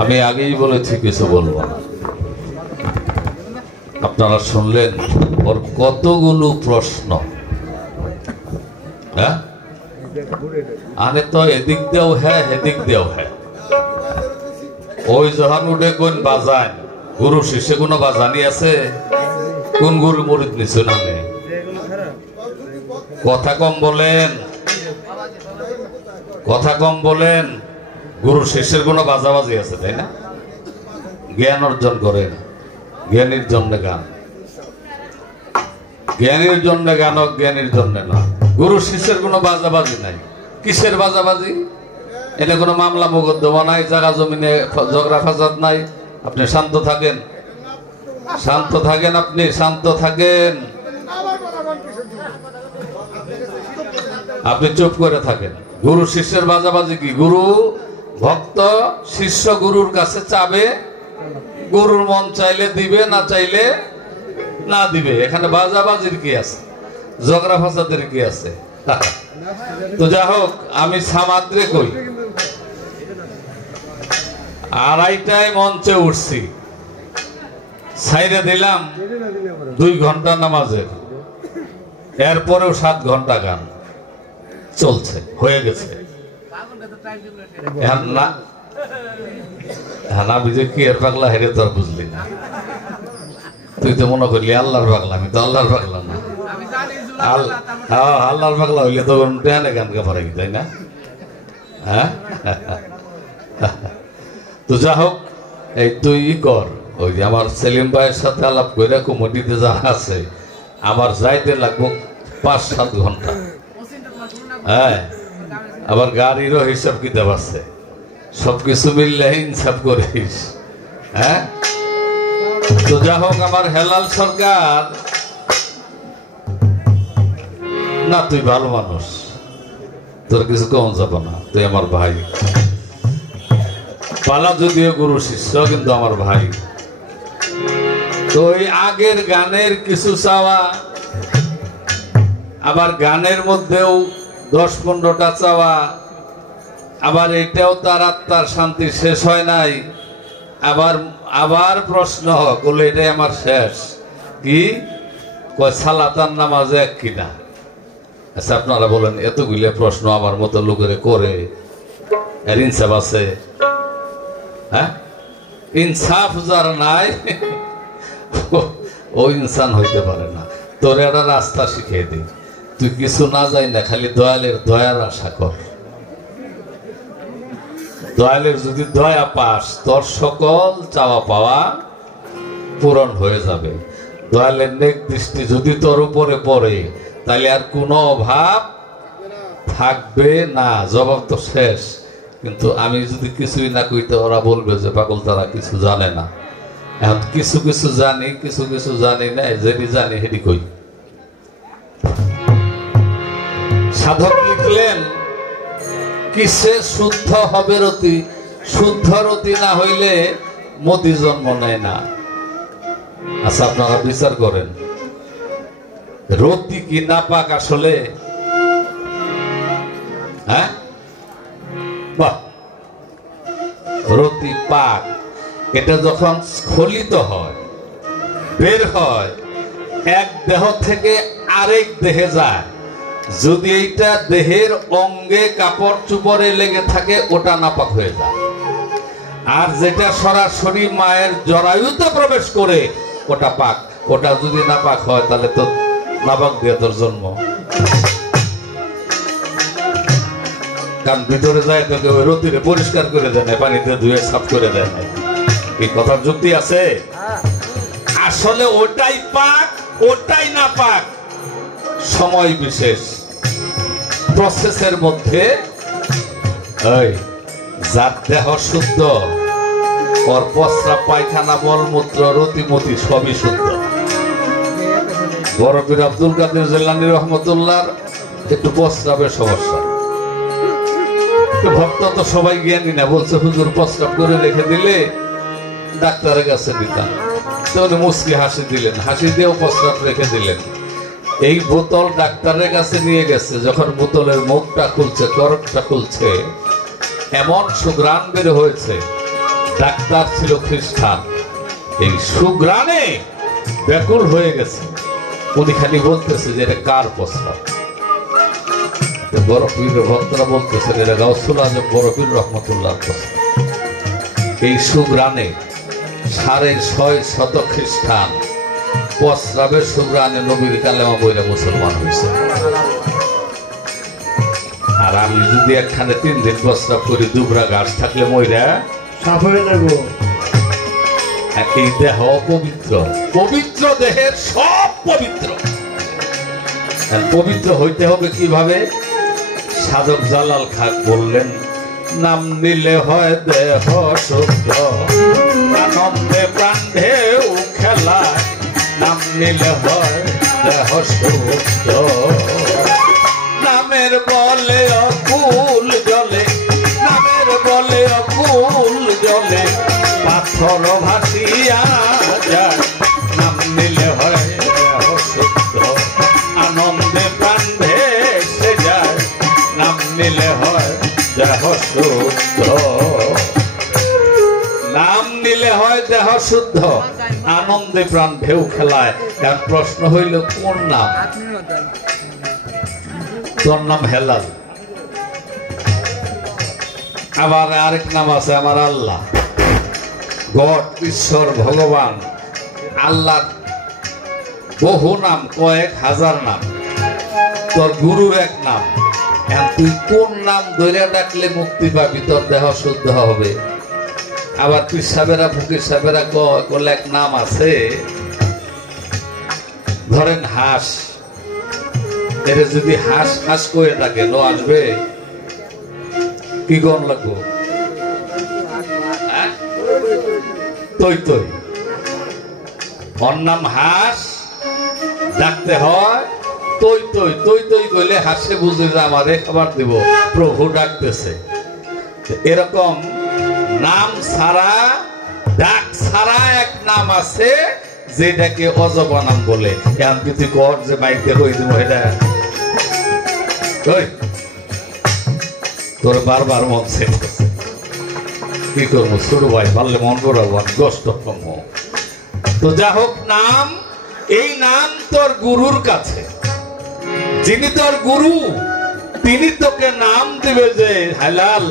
আমি আগেই বলেছি কিছু বলবো না, আপনারা শুনলেন ওর কতগুলো প্রশ্ন। হ্যাঁ, আনে তো এদিক দিয়েও হ্যাঁ এদিক দিয়েও হ্যাঁ। ওই যখন উঠে কোন বাজায় গুরু শিষ্য কোনো বাজানি আছে, কোন গুরু মরিদ নিছে না, কথা কম বলেন, কথা কম বলেন। গুরু শিষ্যের কোনো বাজাবাজি আছে তাই না? জ্ঞান অর্জন করেন, জ্ঞানীর জন্য গান, জ্ঞানীর জন্য গান, জ্ঞানীর জন্য না। গুরু শিষ্যের কোনো বাজাবাজি নাই। কিসের বাজাবাজি? এটা কোনো মামলা মোকদ্দমা নাই, জায়গা জমিনে ঝগড়া ফাসাদ নাই। আপনি শান্ত থাকেন, শান্ত থাকেন, আপনি শান্ত থাকেন, আপনি চুপ করে থাকেন। গুরু শিষ্যের বাজাবাজি কি? গুরু ভক্ত শিষ্য গুরুর কাছে চাবে, গুরুর মন চাইলে দিবে, না চাইলে না দিবে। এখানে বাজাবাজির কি আছে? ঝগড়া ফাসাদের কি আছে? তো যা হোক, আমি সামাত্রে কই, 2:30টায় মঞ্চে উঠছি, ছাইরে দিলাম 2 ঘন্টা নামাজের, এরপরেও 7 ঘন্টা গান চলছে, হয়ে গেছে। না বুঝে কি এর পাগলা হেরে তো আর বুঝলি না। তুই তো মনে করলি আল্লাহর পাগলা, আমি তো আল্লাহর পাগলা না। আল্লাহর পাগলা হইলে তো টেনে গান কে পারে, তাই না? হ্যাঁ, তো যা হোক, এই তুই কর, ওই যে আমার সেলিম ভাইয়ের সাথে আলাপ করে কমিটিতে যা আছে, আমার যাইতে লাগবো 5-7 ঘন্টা। হ্যাঁ, আবার গাড়িরও হিসাব কিতাব আছে, সবকিছু মিললে হিসাব করিস। হ্যাঁ, তো যা হোক, আমার হেলাল সরকার না, তুই ভালো মানুষ, তোর কিছু কম যাব না, তুই আমার ভাই। পালা যদিও গুরু শিষ্য, কিন্তু আমার ভাই। তো ওই আগের গানের কিছু চাওয়া, আবার গানের মধ্যেও 10-15টা চাওয়া, আবার এটাও তার আত্মার শান্তি শেষ হয় নাই। আবার প্রশ্ন করলে এটাই আমার শেষ কি? সালাতার নামাজ এক কিনা? আচ্ছা, আপনারা বলেন, এতগুলো প্রশ্ন আমার মতো লোকের করে এর ইনসাফ আছে? হ্যাঁ, ইনসাফ যার নাই ও ইনসান হইতে পারে না। তোর একটা রাস্তা শিখিয়ে দিই, তুই কিছু না যাই না, খালি দয়ালের দয়ার আশা কর। দয়ালের যদি দয়া পাস, তোর সকল চাওয়া পাওয়া পূরণ হয়ে যাবে। দয়ালের নেক দৃষ্টি যদি তোর উপরে পড়ে, তাহলে আর কোনো অভাব থাকবে না। জবাব তো শেষ। কিন্তু আমি যদি কিছুই না কইতে, ওরা বলবে যে পাগল, তারা কিছু জানে না। এখন কিছু কিছু জানি, কিছু কিছু জানি না, যেটি জানি সেটি কই। সাধক লিখলেন, কিসে শুদ্ধ হবে রতি, শুদ্ধ রতি না হইলে মতি জন্ম নেয় না। আচ্ছা, আপনারা বিচার করেন, রতি কি নাপাক আসলে? হ্যাঁ, বাহ, রতি পাক। এটা যখন স্খলিত হয়, বের হয়, এক দেহ থেকে আরেক দেহে যায়, যদি এইটা দেহের অঙ্গে কাপড় চুপড়ে লেগে থাকে, ওটা নাপাক হয়ে যায়। আর যেটা সরাসরি মায়ের জরায়ুতে প্রবেশ করে, ওটা পাক। ওটা যদি নাপাক হয়, তাহলে তো নাপাক দিয়ে তোর জন্ম। কারণ ভিতরে যায় তোকে ওই রতিরে পরিষ্কার করে দেয় না, পানিতে ধুয়ে সাফ করে দেয় না। এই কথার যুক্তি আছে? আসলে ওটাই পাক, ওটাই নাপাক, সময় বিশেষ প্রসেসের মধ্যে। যার দেহ শুদ্ধ, ওর প্রস্রাব পায়খানা মলমূত্র রতিমতি সবই শুদ্ধ। বড় পীর আব্দুল কাদের জিলানী রহমতুল্লাহর একটু প্রস্রাবের সমস্যা। ভক্ত তো সবাই জ্ঞানী না, বলছে হুজুর প্রস্রাব করে রেখে দিলে ডাক্তারের কাছে দিতাম। তো উনি মুচকি হাসি দিলেন, হাসি দিয়েও প্রস্রাব রেখে দিলেন। এই বোতল ডাক্তারের কাছে নিয়ে গেছে, যখন বোতলের মুখটা খুলছে, করকটা খুলছে, এমন সুগ্রাণ বের হয়েছে। ডাক্তার ছিল খ্রিস্টান, এই সুগ্রাণে ব্যাকুল হয়ে গেছে। উনি খালি বলতেছে যে এটা কার প্রস্তাব। বড় পীর ভক্তরা বলতেছেন এটা গাউসুল আজম বড় পীর রহমতুল্লাহর প্রস্তাব। এই সুগ্রাণে 650 খ্রিস্টান প্রস্রাবের সুগ্রাণে নবীর কালেমা বইরা মুসলমান হয়েছে। আর আমি যদি একখানে 3 দিন প্রস্রাব করি, দুবরা গাছ থাকলে মইরা সাফ হয়ে যাবো। এই দেহ পবিত্র, পবিত্র দেহের সব পবিত্র। পবিত্র হইতে হবে কিভাবে? সাধক জালাল খান বললেন, নাম নিলে হয় দেহ শুদ্ধ, আনন্দে প্রাণ ঢেউ খেলায় নাম নিলে হয় দেহ শুদ্ধ। নামের বলে অকুল জলে, নামের বলে অকুল জলে পাথর ভাসিয়া যায়, নাম নিলে হয় দেহ শুদ্ধ, আনন্দে প্রাণ ভেসে যায়, নাম নিলে হয় দেহ শুদ্ধ। নাম নিলে হয় দেহ শুদ্ধ, আনন্দে প্রাণ ঢেউ খেলায়। কারণ প্রশ্ন হইল কোন নাম? তোর নাম হেলাল, আবার আরেক নাম আছে আমার আল্লাহ, গড, ঈশ্বর, ভগবান। আল্লাহ বহু নাম, কয়েক হাজার নাম। তোর গুরুর এক নাম। তুই কোন নাম ধরে ডাকলে মুক্তি পাবি, তোর দেহ শুদ্ধ হবে? আবার পীর সাহেবেরা ফকির সাহেবেরা কলে এক নাম আছে, ধরেন হাঁস, এর যদি হাঁস হাঁস করে ডাকে নো আসবে? কি গণ লাগবো? তৈ তৈ। ওর নাম হাঁস, ডাকতে হয় তৈ তৈ। তৈ তৈ কইলে হাসে বুঝে যে আমারে খাবার দিব, প্রভু ডাকতেছে। এরকম নাম ছাড়া, ডাক ছাড়া এক নাম আছে যেটাকে অজবা নাম বলে। এখন কিছু কর যে মাইক দিয়ে কই দিব এটা, তোর বারবার মন চাইতেছে, কি করবো ছোট ভাই, পারলে মন করাবো, কষ্ট কম। তো যা হোক, নাম, এই নাম তোর গুরুর কাছে। যিনি তোর গুরু তিনি তোকে নাম দিবে যে হেলাল,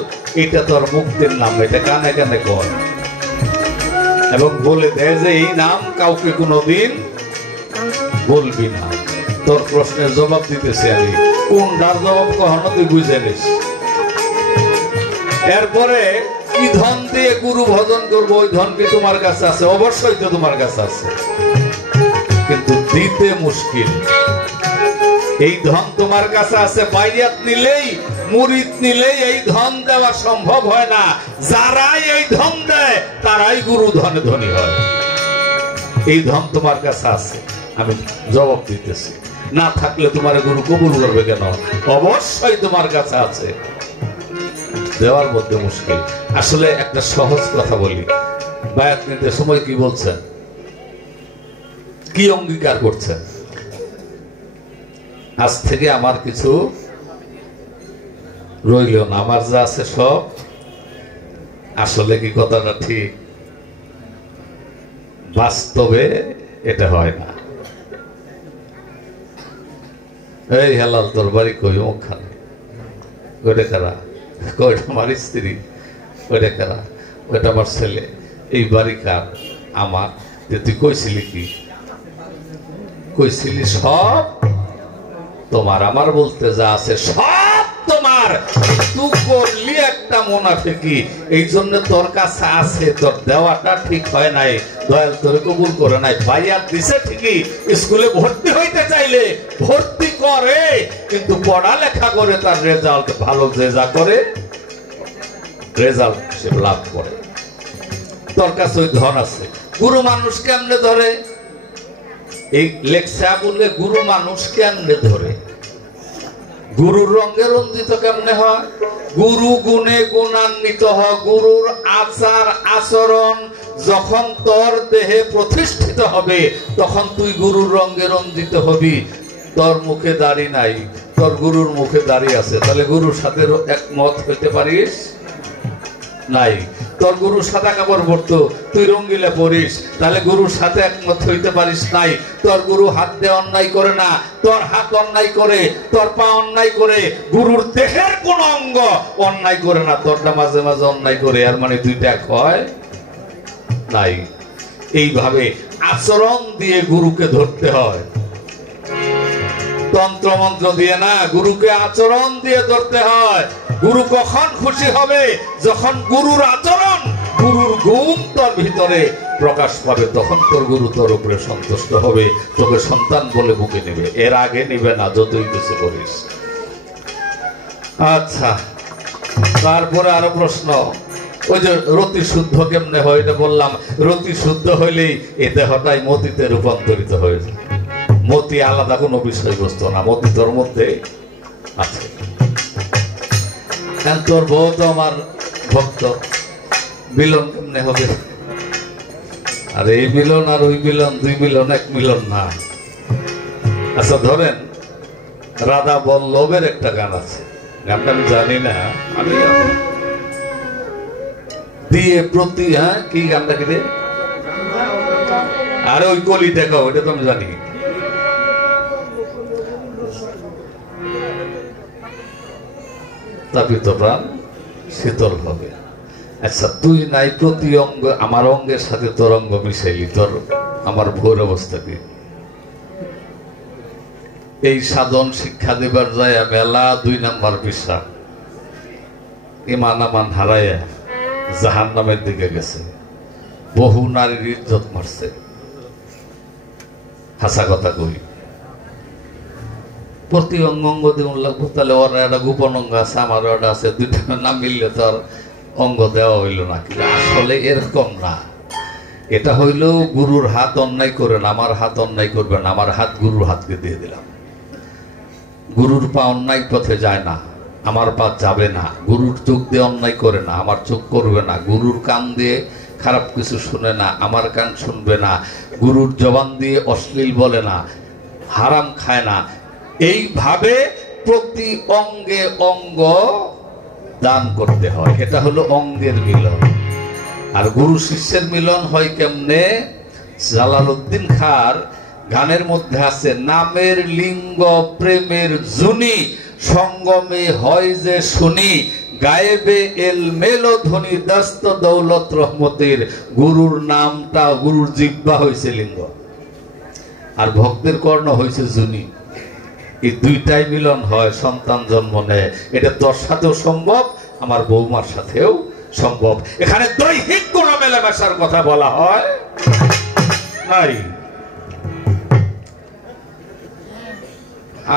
এটা তোর মুক্তির নাম, এটা কানে কানে কর। এবং বলে দেয় যে এই নাম কাউকে কোনোদিন বলবি না। তোর প্রশ্নের জবাব দিতেছি আমি, কোনটার জবাব কখনো তুই বুঝে নিস। এরপরে কি ধন দিয়ে গুরু ভজন করবো, ওই ধন কি তোমার কাছে আছে? অবশ্যই তো তোমার কাছে আছে, কিন্তু দিতে মুশকিল। এই ধন তোমার কাছে আছে, বাইয়াত নিলেই, মুরিদ নিলেই এই ধন দেওয়া সম্ভব হয় না। যারাই এই ধন দেয় তারাই গুরু ধনে ধনী হয়। এই ধন তোমার কাছে আছে, আমি জবাব দিতেছি। না থাকলে তোমার গুরু কবুল করবে কেন? অবশ্যই তোমার কাছে আছে, দেওয়ার মধ্যে মুশকিল। আসলে একটা সহজ কথা বলি, বায়াত নিতে সময় কি বলছেন, কি অঙ্গীকার করছেন? আজ থেকে আমার কিছু রইল না, আমার যা আছে সব। আসলে কি কথাটা ঠিক? বাস্তবে এটা হয় না। এই হেলাল, তোর বাড়ি কই? ওখানে। ওইটা কারা? ওইটা আমার স্ত্রী। ওইটা কারা? ওইটা আমার ছেলে। এই বাড়ি কার? আমার। তুই কইছিলি কি? কইছিলি সব তোমার। আমার বলতে যা আছে সব তোমার। তুই করলি একটা মুনাফিকি, এই জন্য তোর কাছে আছে, তোর দেওয়াটা ঠিক হয় নাই। দয়াল তোরে কবুল করে নাই। বাইয়াত দিছে ঠিকই, স্কুলে ভর্তি হইতে চাইলে ভর্তি করে, কিন্তু পড়ালেখা করে তার রেজাল্ট ভালো, যে যা করে রেজাল্ট সে লাভ করে। তোর কাছে ওই ধন আছে। গুরু মানুষ কেমনে ধরে? এই লেখা বললে গুরু মানুষ কেমনে ধরে? গুরুর রঙে রঞ্জিত কেমনে হয়? গুরু গুণে গুণান্বিত হয়। গুরুর আচার আচরণ যখন তোর দেহে প্রতিষ্ঠিত হবে, তখন তুই গুরুর রঙে রঞ্জিত হবি। তোর মুখে দাড়ি নাই, তোর গুরুর মুখে দাড়ি আছে, তাহলে গুরুর সাথে একমত হইতে পারিস? নাই। তোর গুরু সাদা কাপড় পরতো, তুই রঙ্গিলা পরিস, তাহলে গুরুর সাথে একমত হইতে পারিস নাই। তোর গুরু হাত দিয়ে অন্যায় করে না, তোর হাত অন্যায় করে, তোর পা অন্যায় করে, গুরুর দেহের কোন অঙ্গ অন্যায় করে না, তোরটা মাঝে মাঝে অন্যায় করে, আর মানে দুইটা হয় নাই। এইভাবে আচরণ দিয়ে গুরুকে ধরতে হয়, তন্ত্র মন্ত্র দিয়ে না, গুরুকে আচরণ দিয়ে ধরতে হয়। গুরু কখন খুশি হবে? যখন গুরুর আচরণ, গুরুর গুণ তোর ভিতরে প্রকাশ পাবে, তখন তোর গুরু তোর উপরে সন্তুষ্ট হবে, তোকে সন্তান বলে বুকে নেবে। এর আগে নিবে না, যতই কিছু করিস। আচ্ছা, তারপরে আরো প্রশ্ন, ওই যে রতি শুদ্ধ কেমনে হয় এটা বললাম। রতি শুদ্ধ হইলেই এই দেহটাই মতিতে রূপান্তরিত হয়ে যায়। মতি আলাদা কোনো বিষয়বস্তু না, মতি তোর মধ্যে আছে। তোর বউ তো আমার ভক্ত, মিলন কেমনে হবে? আর এই মিলন আর ওই মিলন, দুই মিলন এক মিলন না। আচ্ছা ধরেন রাধা বল্লভের একটা গান আছে, গানটা আমি জানি না, আমি দিয়ে প্রতি, হ্যাঁ কি গানটা কি রে? আরে ওই কলি দেখো, ওইটা তো আমি জানি। তাপিত প্রাণ শীতল হবে। আচ্ছা তুই নাই প্রতি অঙ্গ, আমার অঙ্গের সাথে তোর অঙ্গ মিশাইলি, তোর আমার ভোর অবস্থা কি? এই সাধন শিক্ষা দিবার যায় মেলা 2 নাম্বার পিসা, ইমান আমান হারাইয়া জাহান্নামের দিকে গেছে, বহু নারীর ইজ্জত মারছে। হাসা কথা কই, প্রতি অঙ্গ দেওয়া লাগবো, তাহলে ওর একটা গোপন অঙ্গ আছে, আমার ওটা আছে, দুইটা না মিললে তো আর অঙ্গ দেওয়া হইল না। কিন্তু আসলে এরকম না, এটা হইল গুরুর হাত অন্যায় করে না, আমার হাত অন্যায় করবে না, আমার হাত গুরুর হাতকে দিয়ে দিলাম। গুরুর পা অন্যায় পথে যায় না, আমার পা যাবে না। গুরুর চোখ দিয়ে অন্যায় করে না, আমার চোখ করবে না। গুরুর কান দিয়ে খারাপ কিছু শুনে না, আমার কান শুনবে না। গুরুর জবান দিয়ে অশ্লীল বলে না, হারাম খায় না। এইভাবে প্রতি অঙ্গে অঙ্গ দান করতে হয়, এটা হলো অঙ্গের মিলন। আর গুরু শিষ্যের মিলন হয় কেমনে? জালালউদ্দিন খাঁর গানের মধ্যে আছে, নামের লিঙ্গ প্রেমের জুনি, সঙ্গমে হয় যে শুনি, গায়েবে এল মেলো ধ্বনি, দস্ত দৌলত রহমতের। গুরুর নামটা, গুরুর জিহ্বা হয়েছে লিঙ্গ, আর ভক্তের কর্ণ হয়েছে জুনি। এই দুইটাই মিলন হয়, সন্তান জন্ম নেয়। এটা তোর সাথেও সম্ভব, আমার বৌমার সাথেও সম্ভব। এখানে দৈহিক কোন মেলামেশার কথা বলা হয় নাই।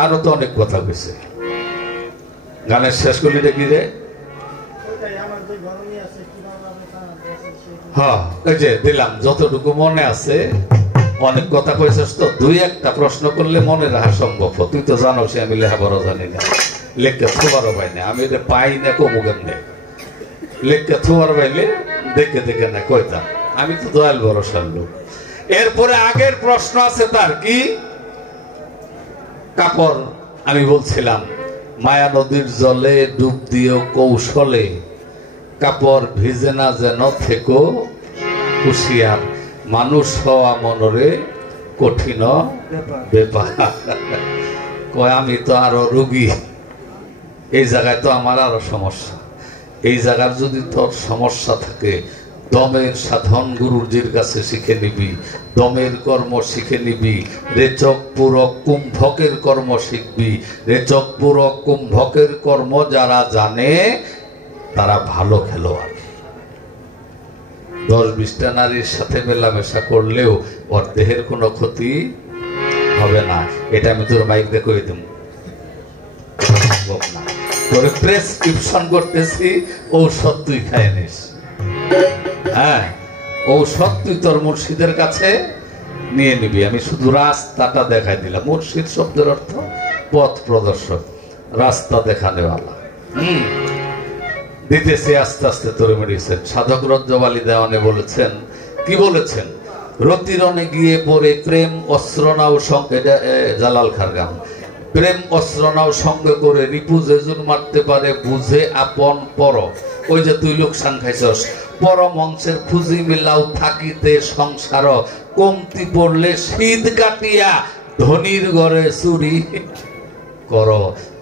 আরো তো অনেক কথা কইছে, গানের শেষ করলি কি রে? হ্যাঁ ওই যে দিলাম, যতটুকু মনে আছে। অনেক কথা কইছিস তো, 2-1টা প্রশ্ন করলে মনে রাখা সম্ভব। তুই তো জানো সে আমি লেখাপড়া জানি না, লেখকে থোবারও পাই না, আমি এটা পাই না কবু কেমনে, লেখকে থোবার পাইলে দেখে দেখে না কইতাম। আমি তো দয়াল ভরসার লোক। এরপরে আগের প্রশ্ন আছে তার, কি কাপড়? আমি বলছিলাম মায়া নদীর জলে ডুব দিও কৌশলে, কাপড় ভিজে না যেন থেকো হুঁশিয়ার, মানুষ হওয়া মনরে কঠিন ব্যাপার। কয় আমি তো আরো রোগী, এই জায়গায় তো আমার আরো সমস্যা। এই জায়গার যদি তোর সমস্যা থাকে, দমের সাধন গুরুজির কাছে শিখে নিবি, দমের কর্ম শিখে নিবি, রেচক পূরক কুম্ভকের কর্ম শিখবি। রেচক পূরক কুম্ভকের কর্ম যারা জানে তারা ভালো খেলোয়াড়। 10-20টা নারীর সাথে মেলামেশা করলেও ওর দেহের কোনো ক্ষতি হবে না। এটা আমি তোর মাইক দিয়ে কই দেব না, তোর প্রেসক্রিপশন করতেছি, ঔষধ তুই খায় নিস। হ্যাঁ, ঔষধ তুই তোর মুর্শিদের কাছে নিয়ে নিবি। আমি শুধু রাস্তাটা দেখাই দিলাম। মুর্শিদ শব্দের অর্থ পথ প্রদর্শক, রাস্তা দেখানেওয়ালা। দিতেছি আস্তে আস্তে তোর মেডিসিন। সাধক রজ্জবালী দেওয়ানে বলেছেন, কি বলেছেন? রতিরণে গিয়ে পড়ে প্রেম অস্ত্র নাও সঙ্গে, জালাল খার গান। প্রেম অস্ত্র নাও সঙ্গে করে, রিপু যেজন মারতে পারে বুঝে আপন পর। ওই যে তুই লোকসান খাইছস, পরম অংশের পুঁজি মিলাও থাকিতে সংসার, কমতি পড়লে শীত কাটিয়া ধনির ঘরে চুরি কর।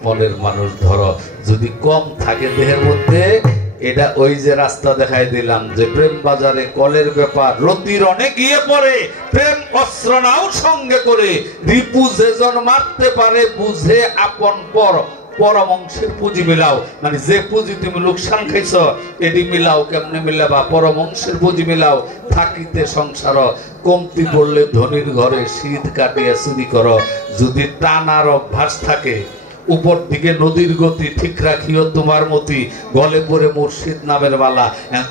মনের মানুষ ধরো, যদি কম থাকে দেহের মধ্যে, এটা ওই যে রাস্তা দেখাই দিলাম যে প্রেম বাজারে কলের ব্যাপার, রতির অনেক গিয়ে পড়ে, প্রেম অস্ত্র নাও সঙ্গে করে, রিপু যেজন মারতে পারে বুঝে আপন পর। পরম অংশের পুঁজি মিলাও, মানে যে পুঁজি তুমি লোকসান খাইছ এটি মিলাও। কেমনে মিলাবা? পরম অংশের পুঁজি মিলাও থাকিতে সংসার, কমতি পড়লে ধনির ঘরে শীত কাটিয়া চুরি করো। যদি টানার অভ্যাস থাকে, উপর দিকে নদীর গতি ঠিক রাখিও তোমার মতি, গলে পড়ে মুর্শিদ নামের মালা।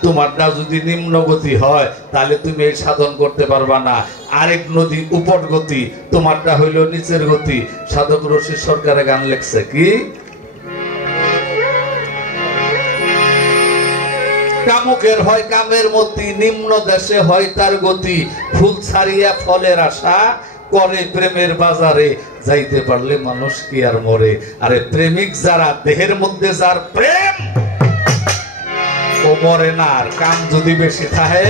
তোমারটা যদি নিম্ন গতি হয় তাহলে তুমি এই সাধন করতে পারবা না। আরেক নদী উপর গতি, তোমারটা হইল নিচের গতি। সাধক রশিদ সরকারে গান লেখছে কি, কামুকের হয় কামের মতি, নিম্ন দেশে হয় তার গতি, ফুল ছাড়িয়া ফলের আশা করে প্রেমের বাজারে, যাইতে পারলে মানুষ কি আর মরে। আরে প্রেমিক যারা, দেহের মধ্যে যার প্রেম, ও মরে না। আর কাম যদি বেশি থাকে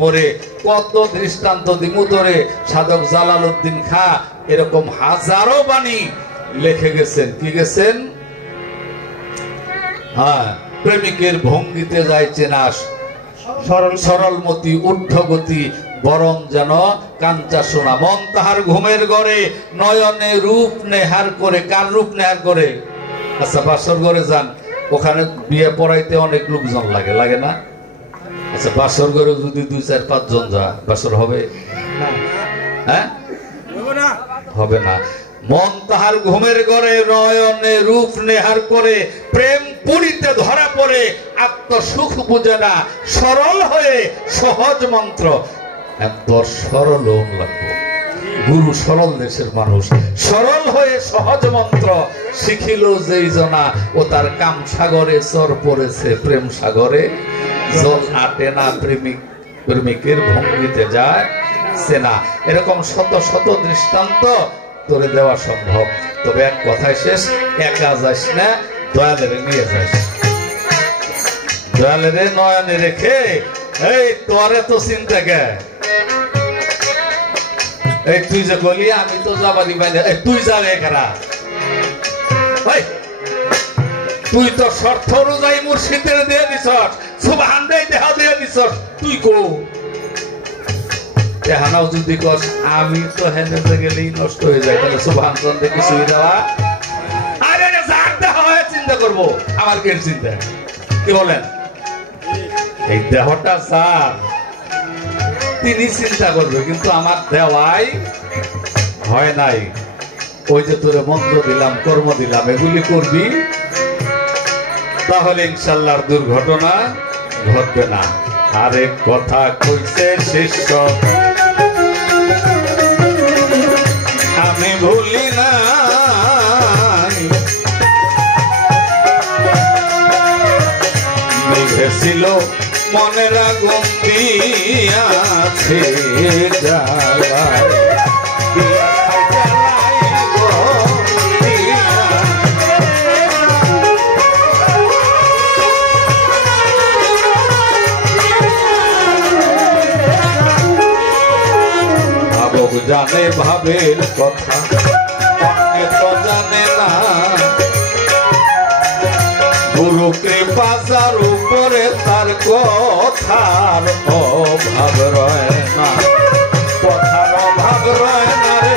মরে। কত দৃষ্টান্ত দিমু তোরে, সাধক জালালউদ্দিন খাঁ এরকম হাজারো বাণী লিখে গেছেন। কি গেছেন? হ্যাঁ, প্রেমিকের ভঙ্গিতে যাইছে নাশ, সরলমতি ঊর্ধ্বগতি, বরং যেন কাঞ্চা সোনা। মন তাহার ঘুমের ঘরে, নয়নে রূপ নেহার করে। কার রূপ নেহার করে? আচ্ছা, বাসর ঘরে যান, ওখানে বিয়ে পড়াইতে অনেক লোকজন লাগে, লাগে না? আচ্ছা, বাসর ঘরে যদি 2, 4, 5 জন যা, বাসর হবে? হ্যাঁ, হবে না। মন তাহার ঘুমের ঘরে, নয়নে রূপ নেহার করে, প্রেম পুরীতে ধরা পড়ে, আত্মসুখ বুঝে না, সরল হয়ে সহজ মন্ত্র। তোর সরল লাগবো, গুরু সরল দেশের মানুষ, সরল হয়ে সহজ মন্ত্র শিখিল যেই জনা, ও তার কাম সাগরে চর পড়েছে, প্রেম সাগরে জল আটে না, প্রেমিকের ভঙ্গিতে যায় সেনা। এরকম শত শত দৃষ্টান্ত তোরে দেওয়া সম্ভব। তবে এক কথায় শেষ, একা যাস না, দয়ালেরে নিয়ে যাস। দয়ালেরে নয়নে রেখে, এই তোরে তো চিন্তা কে, এই তুই যে বলি আমি তো যাবারই বাইরে, তুই যাবে কারা? তুই তো শর্ত অনুযায়ী মুর্শিদের দিয়ে দিস, সুবহান দেহা দিয়ে দিস, তুই কো এহানাও যদি কস আমি তো হেনেতে গেলেই নষ্ট হয়ে যায়, তাহলে সুবহান চন্দ্রে কিছুই দেওয়া। আরে যার দেহ হয় চিন্তা করবো, আমার কে চিন্তা? কি বলেন? এই দেহটা স্যার তিনি চিন্তা করবে, কিন্তু আমার দেওয়াই হয় নাই। ওই যে তোরে মন্ত্র দিলাম, কর্ম দিলাম, এগুলি করবি, তাহলে ইনশাল্লাহ দুর্ঘটনা ঘটবে না। আরেক কথা কইছে শিষ্য, আমি ভুলি না, মেঘেছিল মনের আগুন দিয়াছে জ্বালায়, ভাবক জানে ভাবের কথা, অন্য তো জানে না, গুরু কৃপা যার উপরে তার কথার অভাব রয় না, কথার অভাব রয় না রে।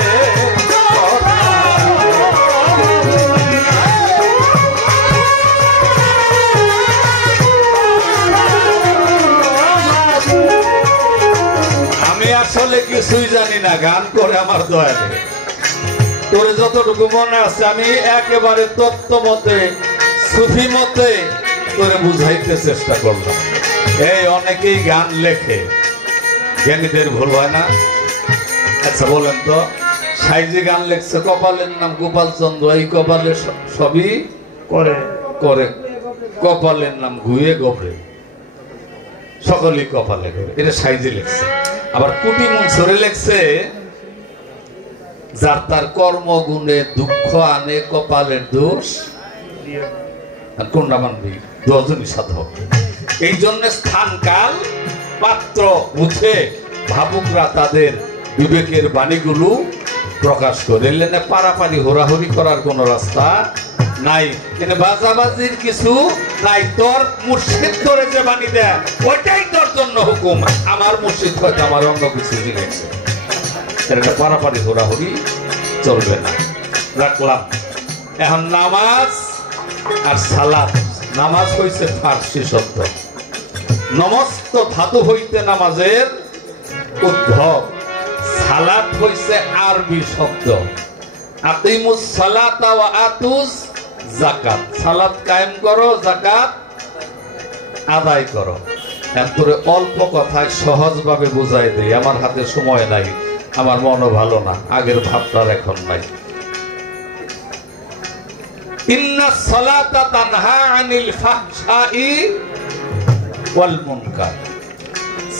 আমি আসলে কিছুই জানি না, গান করে আমার দয়ালে। তোরে যতটুকু মনে আছে আমি একেবারে তত্ত্ব মতে, সুফি মতে করে বুঝাইতে চেষ্টা করলাম। এই অনেকেই গান লেখে, জ্ঞানীদের ভুল হয় না? আচ্ছা বলেন তো, সাইজি গান লেখছে, কপালের নাম গোপাল চন্দ্র, এই কপালে সবই করে করে, কপালের নাম ঘুয়ে গোবরে, সকলেই কপালে করে, এটা সাইজি লেখছে। আবার কুটি মনসুরে লেখছে, যার তার কর্মগুণে দুঃখ আনে কপালের দোষ কোনটা মানবি দুজনই সাধক। এই জন্য স্থান কাল পাত্র বুঝে ভাবুকরা তাদের বিবেকের বাণীগুলো প্রকাশ করে এলেনে পারাপারি হোরাহরি করার কোন রাস্তা নাই, কিন্তু বাজাবাজির কিছু নাই। তোর মুর্শিদ করে যে বাণী দেয় ওইটাই তোর জন্য হুকুম। আমার মুর্শিদ হয়তো আমার অন্য কিছু জিনিস, এটা পারাপারি হোরাহরি চলবে না। রাখলাম। এখন নামাজ আর সালাত। নামাজ হইছে ফার্সি শব্দ, নমস্ত ধাতু হইতে নামাজের উদ্ভব। সালাত হইছে আরবি শব্দ, আকিমুস সালাতা ওয়া আতুজ যাকাত। সালাত কায়েম করো, যাকাত আদায় করো। এরপরে অল্প কথায় সহজভাবে বুঝাই দেই, আমার হাতে সময় নাই, আমার মনও ভালো না, আগের ভাবটার এখন নাই। ইন্নাস সালাতা তানহা আনিল ফাহশাই ওয়াল মুনকার।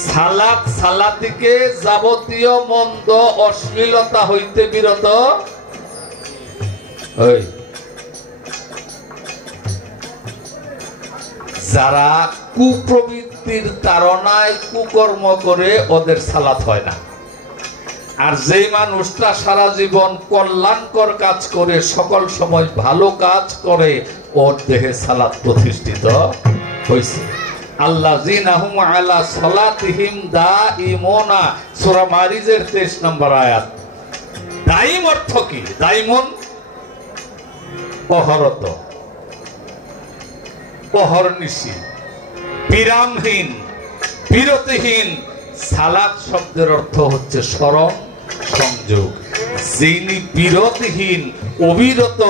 সালাত সালাতিকে যাবতীয় মন্দ অশ্লীলতা হইতে বিরত। যারা কুপ্রবৃত্তির তাড়নায় কুকর্ম করে ওদের সালাত হয় না। আর যে মানুষটা সারা জীবন কল্যাণকর কাজ করে, সকল সময় ভালো কাজ করে, ওর দেহে সালাত প্রতিষ্ঠিত হয়েছে। আল্লাযীনা হুম আলা সালাতিহিম দাঈমুনা, সূরা মারিজের 23 নম্বর আয়াত। দাইম অর্থ কি? দাইমুন অহরত, অহর্নিশি, বিরামহীন, বিরতিহীন। সালাত শব্দের অর্থ হচ্ছে স্মরণ সংযোগ। যিনি বিরতিহীন অবিরত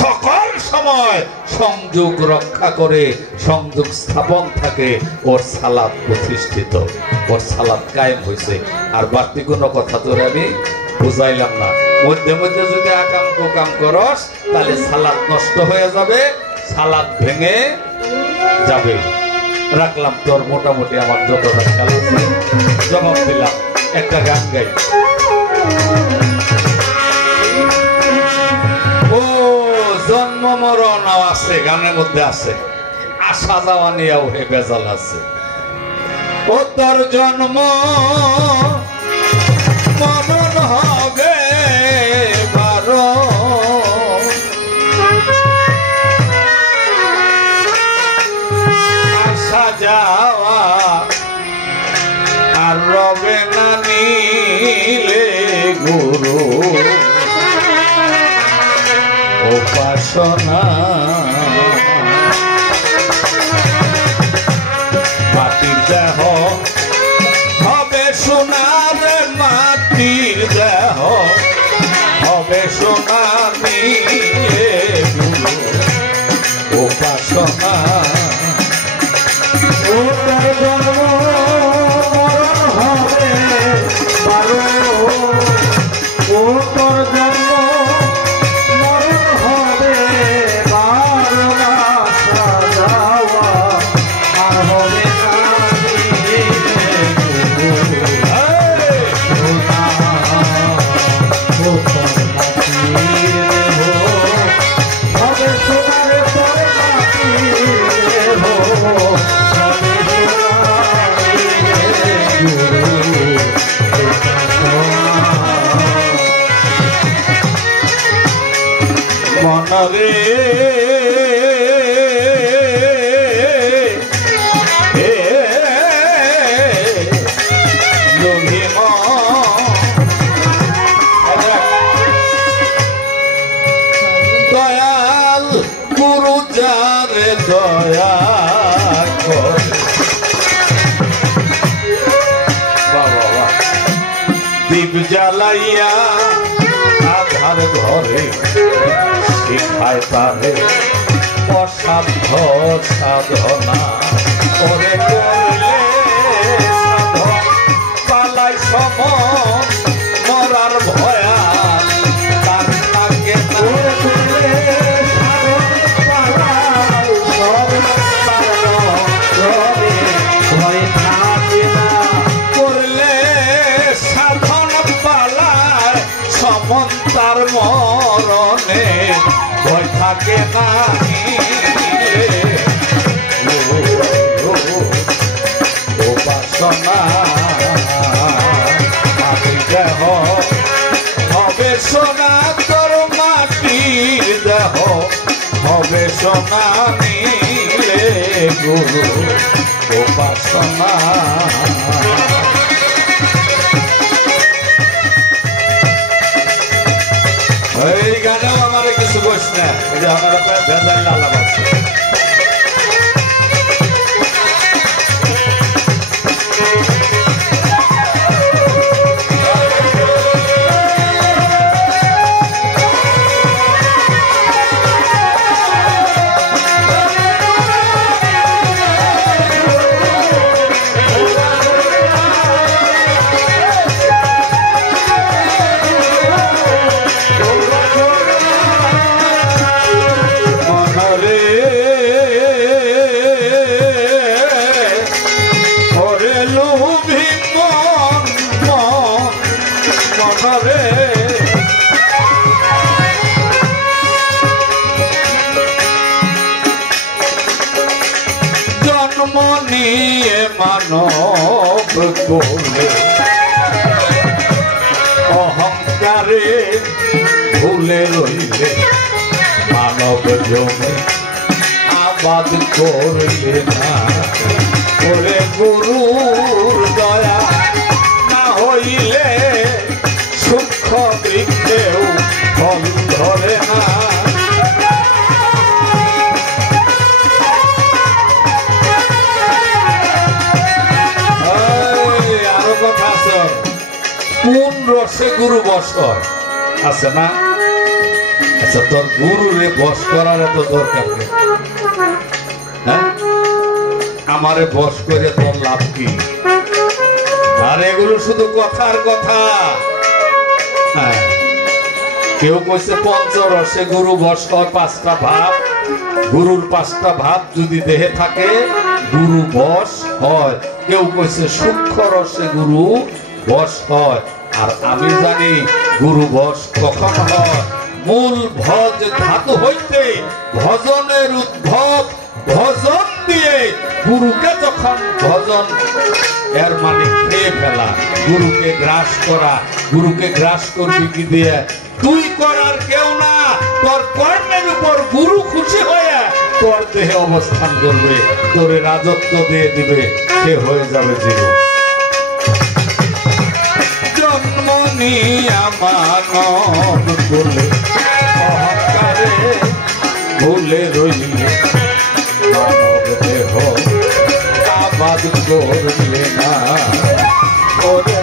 সকল সময় সংযোগ রক্ষা করে, সংযোগ স্থাপন থাকে, ওর সালাত প্রতিষ্ঠিত, ওর সালাত কায়েম হয়েছে। আর বাড়তি কোনো কথা তোর আমি বুঝাইলাম না। মধ্যে মধ্যে যদি আকাম কুকাম করস তাহলে সালাত নষ্ট হয়ে যাবে, সালাত ভেঙে যাবে। রাখলাম। তোর মোটামুটি আমার যতটা খেলা আছে জবাব দিলাম। একটা গান গাই। ও জন্ম মরণ আছে গানের মধ্যে আছে, আসা যাওয়া নিয়েও হে বেজাল আছে। ও তোর জন্ম মরণ হবে বারো, আসা যাওয়া আর রবে না নিলে গুরু উপাসনা। মাটির দেহ হবে সোনার, মাটির দেহ হবে সোনা নিয়ে গুরু উপাসনা। মনরে দয়াল গুরু যারে দয়া করে। দীপ জ্বালাইয়া আধার ঘরে শিখায় তারে অসাধ্য সাধনা। ওরে করলে সাধন পালাই সম মরার ভয়া, তার থাকে করলে সাধন পালায় সমন থাকে না উপাসনা আমি দেহ হবে সোনা তোর মাটির দেহ হবে সোনা নিলে গুরু উপাসনা এই গানেও আমার কিছু বস না এই যে আমার ভেজাল আলাপ আছে জন্ম নিয়ে মানব করলে অহংকারে ভুলে রইলে মানব জমে আবাদ করলে না ওরে গুরুর দয়া না হইলে সূক্ষ্ম বৃক্ষেও ফল ধরে না কোন রসে গুরু বস আছে না আচ্ছা তোর গুরু রে বস করার এত দরকার নেই হ্যাঁ আমারে বস করে তোর লাভ কি আর এগুলো শুধু কথার কথা হ্যাঁ কেউ কইছে পঞ্চরসে গুরু বস কর পাঁচটা ভাব গুরুর পাঁচটা ভাব যদি দেহে থাকে গুরু বস হয় কেউ কইছে সূক্ষ্ম রসে গুরু বস হয় আর আমি জানি গুরু বস কখন হয় মূল ভজ ধাতু হইতে ভজনের উদ্ভব ভজন দিয়ে গুরুকে যখন ভজন এর মানে খেয়ে ফেলা গুরুকে গ্রাস করা গুরুকে গ্রাস করবি কি দিয়ে তুই করার কেউ না তোর কর্মের উপর গুরু খুশি হয়ে তোর দেহে অবস্থান করবে তোরে রাজত্ব দিয়ে দিবে সে হয়ে যাবে জিরো জন্ম নিয়া মানব করলে অহংকারে ভুলে রইলে মানব দেহ আবাদ করলে না ওরে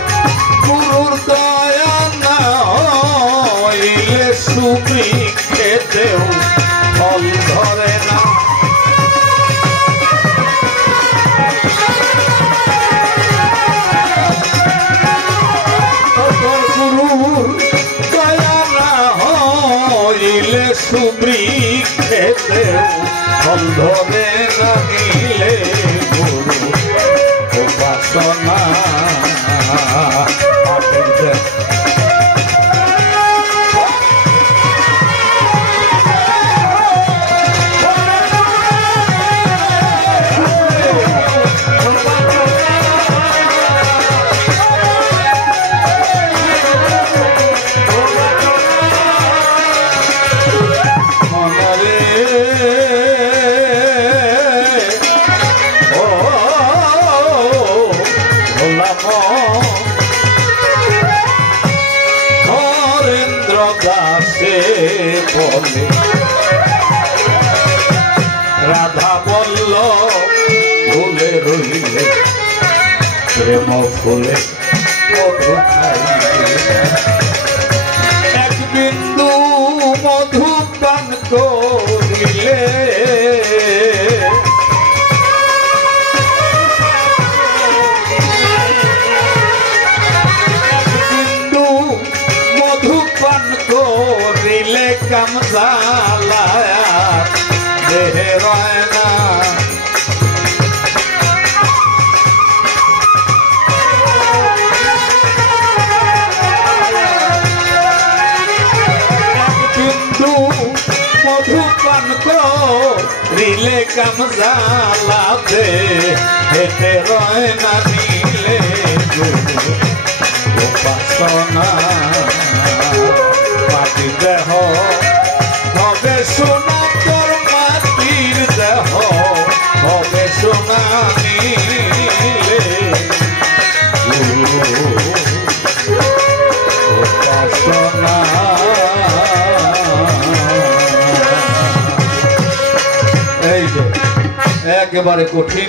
গুরুর দয়া না হইলে সুবৃক্ষেতেও ফল ধরে না গুরুর দয়া না হইলে সুবৃক্ষেতেও ফল ধরে না নিলে গুরু উপাসনা রাধা বলল ভুলে রইলে প্রেম ফুলে মধু খাইলে এক বিন্দু মধু পান করিলে এক বিন্দু মধু পান করিলে কাম জ্বালায়া দেহে রয় না এক বিন্দু মধু কাম জালাতে হেতে রয় না মিলে উপাসনা মাটি দেহ হবে সোনা তোর মাটির দেহ হবে সোনা মিলে উপাসনা এই যে একেবারে কঠিন।